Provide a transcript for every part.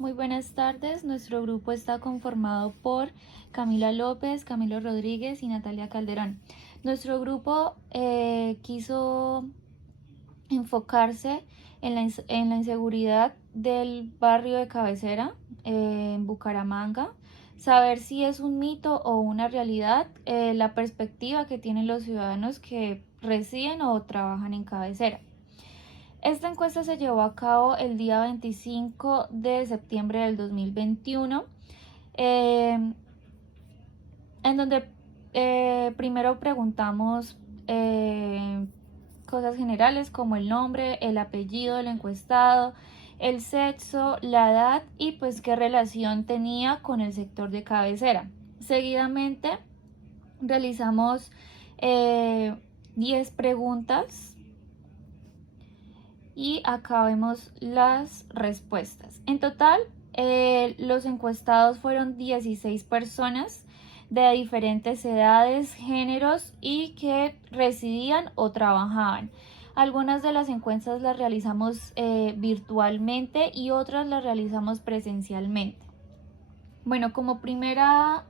Muy buenas tardes. Nuestro grupo está conformado por Camila López, Camilo Rodríguez y Natalia Calderón. Nuestro grupo quiso enfocarse en la inseguridad del barrio de Cabecera, en Bucaramanga, saber si es un mito o una realidad, la perspectiva que tienen los ciudadanos que residen o trabajan en Cabecera. Esta encuesta se llevó a cabo el día 25 de septiembre del 2021, en donde primero preguntamos cosas generales como el nombre, el apellido del encuestado, el sexo, la edad y pues qué relación tenía con el sector de cabecera. Seguidamente realizamos 10 preguntas y acá vemos las respuestas. En total, los encuestados fueron 16 personas de diferentes edades, géneros y que residían o trabajaban. Algunas de las encuestas las realizamos virtualmente y otras las realizamos presencialmente. Bueno, como primera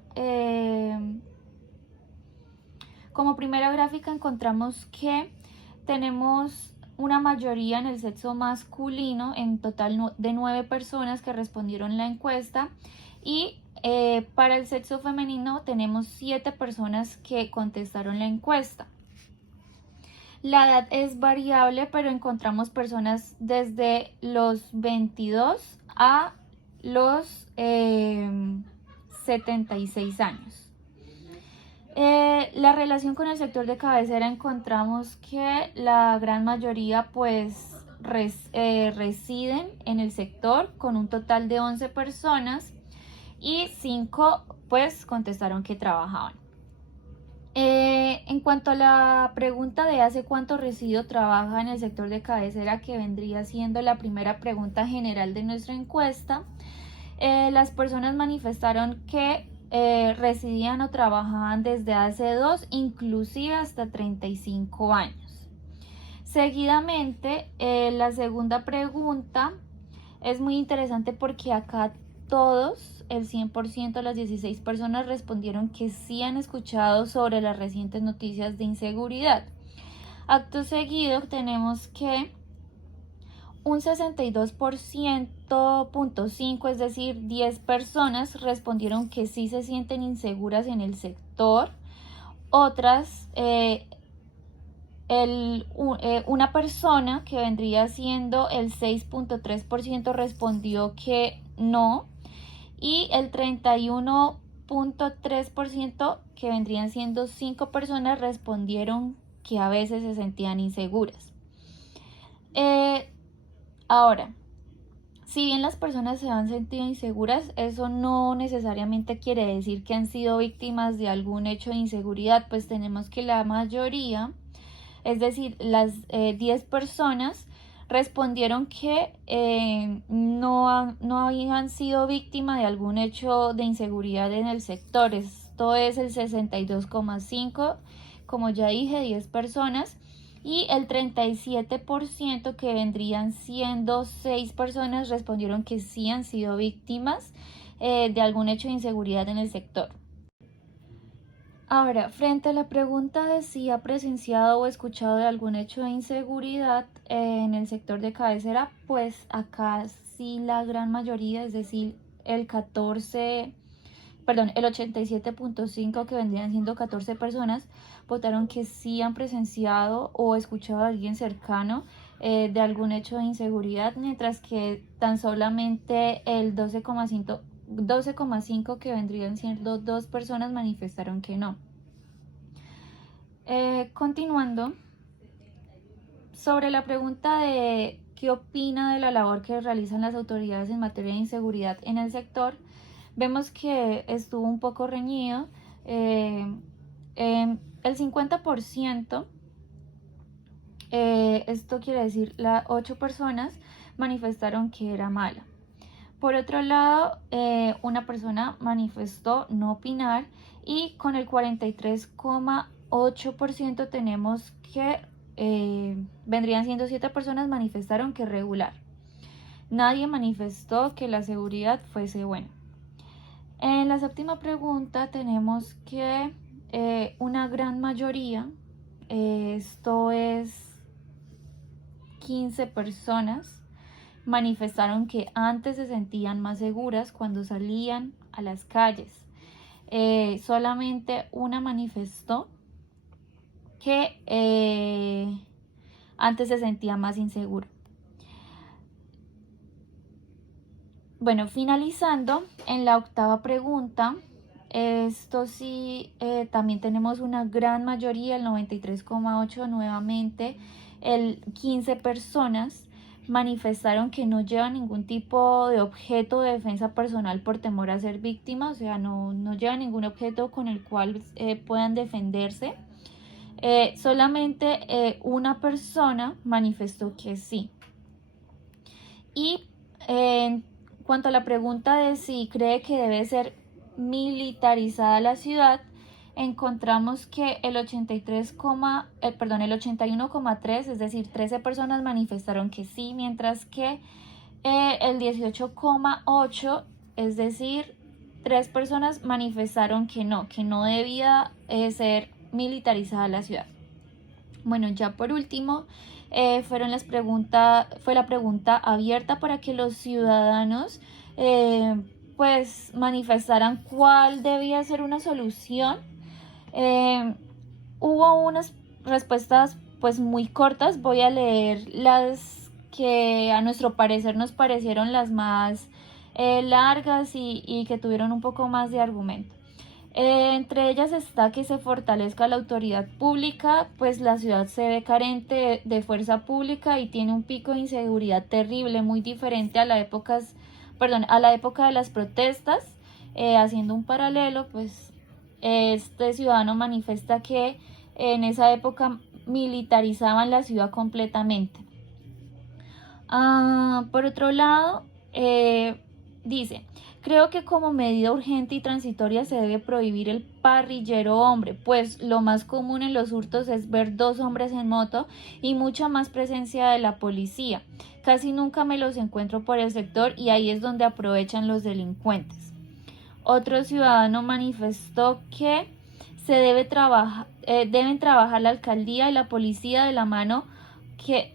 gráfica encontramos que tenemos una mayoría en el sexo masculino, en total de 9 personas que respondieron la encuesta, y para el sexo femenino tenemos 7 personas que contestaron la encuesta. La edad es variable, pero encontramos personas desde los 22 a los 76 años. La relación con el sector de cabecera encontramos que la gran mayoría pues residen en el sector con un total de 11 personas y 5 pues contestaron que trabajaban. En cuanto a la pregunta de hace cuánto reside o trabaja en el sector de cabecera, que vendría siendo la primera pregunta general de nuestra encuesta, las personas manifestaron que residían o trabajaban desde hace 2, inclusive hasta 35 años. Seguidamente, la segunda pregunta es muy interesante porque acá todos, el 100% de las 16 personas respondieron que sí han escuchado sobre las recientes noticias de inseguridad. Acto seguido tenemos que un 62.5%, es decir, 10 personas respondieron que sí se sienten inseguras en el sector. Otras, una persona que vendría siendo el 6.3% respondió que no, y el 31.3%, que vendrían siendo 5 personas, respondieron que a veces se sentían inseguras. Ahora, si bien las personas se han sentido inseguras, eso no necesariamente quiere decir que han sido víctimas de algún hecho de inseguridad, pues tenemos que la mayoría, es decir, las 10 personas respondieron que no habían sido víctimas de algún hecho de inseguridad en el sector. Esto es el 62,5%, como ya dije, 10 personas. Y el 37%, que vendrían siendo 6 personas, respondieron que sí han sido víctimas de algún hecho de inseguridad en el sector. Ahora, frente a la pregunta de si ha presenciado o escuchado de algún hecho de inseguridad en el sector de cabecera, pues acá sí la gran mayoría, es decir, el 87.5%, que vendrían siendo 14 personas, votaron que sí han presenciado o escuchado a alguien cercano de algún hecho de inseguridad, mientras que tan solamente el 12,5%, que vendrían siendo 2 personas, manifestaron que no. Continuando, sobre la pregunta de qué opina de la labor que realizan las autoridades en materia de inseguridad en el sector, vemos que estuvo un poco reñido. El 50%, esto quiere decir las 8 personas, manifestaron que era mala. Por otro lado, una persona manifestó no opinar, y con el 43,8% tenemos que vendrían siendo 7 personas manifestaron que regular. nadie manifestó que la seguridad fuese buena. En la séptima pregunta tenemos que una gran mayoría, esto es 15 personas, manifestaron que antes se sentían más seguras cuando salían a las calles. Solamente una manifestó que antes se sentía más inseguro. Bueno, finalizando, en la octava pregunta, esto sí, también tenemos una gran mayoría, el 93,8%, nuevamente, el 15 personas manifestaron que no llevan ningún tipo de objeto de defensa personal por temor a ser víctima, o sea, no llevan ningún objeto con el cual puedan defenderse. Solamente una persona manifestó que sí. Y en cuanto a la pregunta de si cree que debe ser militarizada la ciudad, encontramos que el 81,3, es decir, 13 personas manifestaron que sí, mientras que el 18,8, es decir, 3 personas manifestaron que no debía ser militarizada la ciudad. Bueno, ya por último, fue la pregunta abierta para que los ciudadanos pues manifestaran cuál debía ser una solución. Hubo unas respuestas pues muy cortas, voy a leer las que a nuestro parecer nos parecieron las más largas y que tuvieron un poco más de argumento. Entre ellas está que se fortalezca la autoridad pública, pues la ciudad se ve carente de fuerza pública y tiene un pico de inseguridad terrible, muy diferente a la época de las protestas. Haciendo un paralelo, pues este ciudadano manifiesta que en esa época militarizaban la ciudad completamente. Por otro lado, dice: creo que como medida urgente y transitoria se debe prohibir el parrillero hombre, pues lo más común en los hurtos es ver 2 hombres en moto y mucha más presencia de la policía. Casi nunca me los encuentro por el sector y ahí es donde aprovechan los delincuentes. Otro ciudadano manifestó que deben trabajar la alcaldía y la policía de la mano, que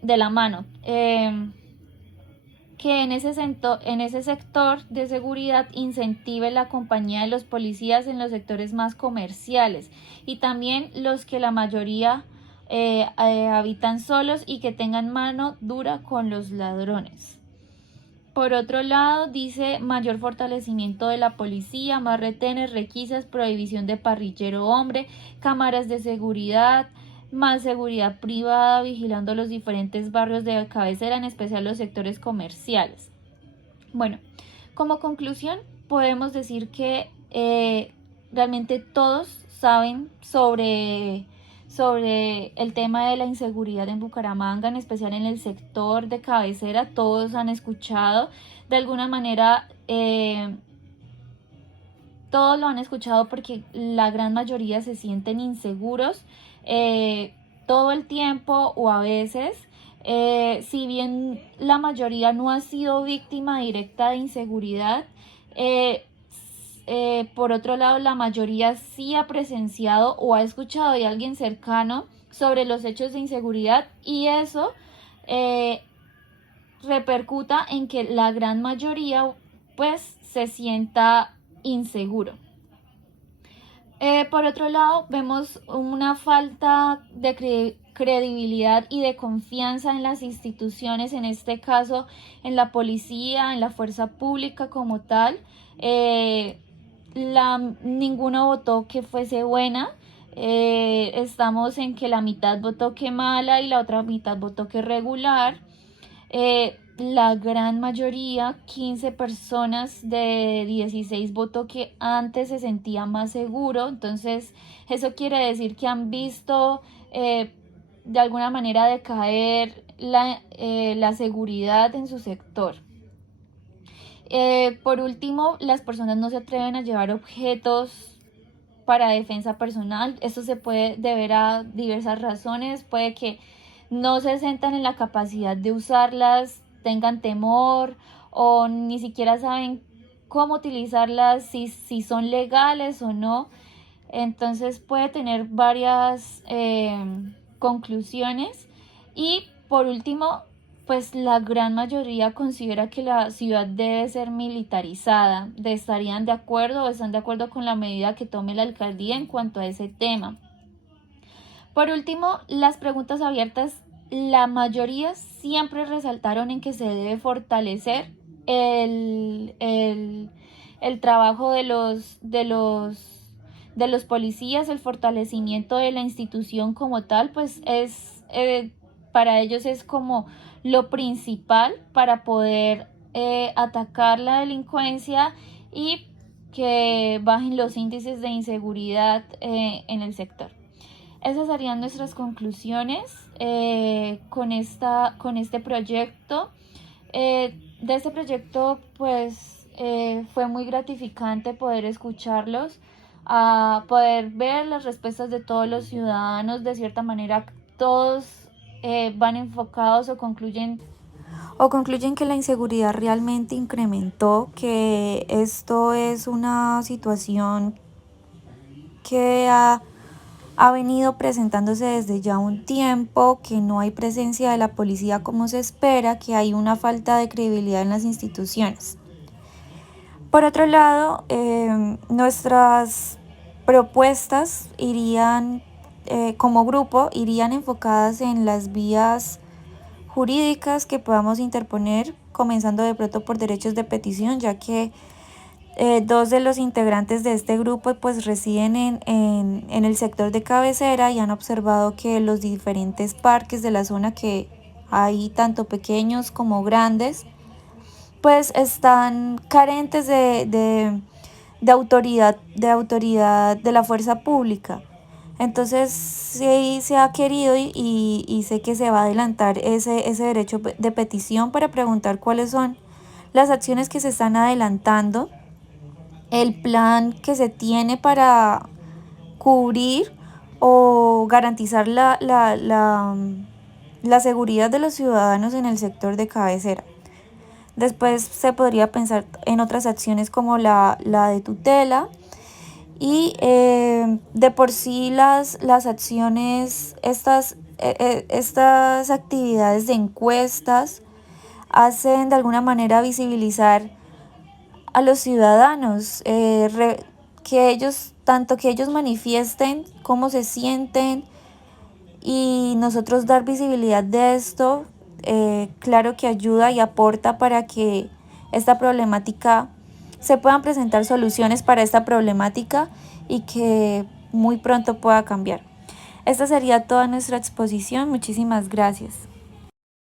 en ese sector de seguridad incentive la compañía de los policías en los sectores más comerciales y también los que la mayoría habitan solos y que tengan mano dura con los ladrones. Por otro lado, dice: mayor fortalecimiento de la policía, más retenes, requisas, prohibición de parrillero hombre, cámaras de seguridad, más seguridad privada vigilando los diferentes barrios de cabecera, en especial los sectores comerciales. Bueno, como conclusión podemos decir que realmente todos saben sobre el tema de la inseguridad en Bucaramanga, en especial en el sector de cabecera. Todos han escuchado de alguna manera, todos lo han escuchado porque la gran mayoría se sienten inseguros todo el tiempo o a veces. Si bien la mayoría no ha sido víctima directa de inseguridad, por otro lado, la mayoría sí ha presenciado o ha escuchado de alguien cercano sobre los hechos de inseguridad, y eso repercuta en que la gran mayoría pues se sienta inseguro. Por otro lado, vemos una falta de credibilidad y de confianza en las instituciones, en este caso en la policía, en la fuerza pública como tal. Ninguno votó que fuese buena. Estamos en que la mitad votó que mala y la otra mitad votó que regular. La gran mayoría, 15 personas de 16, votó que antes se sentía más seguro. Entonces eso quiere decir que han visto de alguna manera decaer la seguridad en su sector. Por último, las personas no se atreven a llevar objetos para defensa personal. Esto se puede deber a diversas razones. Puede que no se sientan en la capacidad de usarlas tengan temor o ni siquiera saben cómo utilizarlas, si son legales o no. Entonces puede tener varias conclusiones. Y por último, pues la gran mayoría considera que la ciudad debe ser militarizada. ¿Estarían de acuerdo o están de acuerdo con la medida que tome la alcaldía en cuanto a ese tema? Por último, las preguntas abiertas, la mayoría siempre resaltaron en que se debe fortalecer el trabajo de los policías, el fortalecimiento de la institución como tal, pues para ellos es como lo principal para poder atacar la delincuencia y que bajen los índices de inseguridad en el sector. Esas serían nuestras conclusiones con este proyecto. De este proyecto, pues fue muy gratificante poder escucharlos, a poder ver las respuestas de todos los ciudadanos. De cierta manera, todos van enfocados o concluyen que la inseguridad realmente incrementó, que esto es una situación que ha venido presentándose desde ya un tiempo, que no hay presencia de la policía como se espera, que hay una falta de credibilidad en las instituciones. Por otro lado, nuestras propuestas irían, como grupo, irían enfocadas en las vías jurídicas que podamos interponer, comenzando de pronto por derechos de petición, ya que dos de los integrantes de este grupo pues residen en el sector de cabecera y han observado que los diferentes parques de la zona, que hay tanto pequeños como grandes, pues están carentes de autoridad de la fuerza pública. Entonces sí se ha querido y sé que se va a adelantar ese derecho de petición para preguntar cuáles son las acciones que se están adelantando, el plan que se tiene para cubrir o garantizar la seguridad de los ciudadanos en el sector de cabecera. Después se podría pensar en otras acciones como la de tutela. Y de por sí las acciones, estas actividades de encuestas hacen de alguna manera visibilizar a los ciudadanos, que ellos manifiesten cómo se sienten y nosotros dar visibilidad de esto. Claro que ayuda y aporta para que esta problemática se puedan presentar soluciones para esta problemática y que muy pronto pueda cambiar. Esta sería toda nuestra exposición. Muchísimas gracias.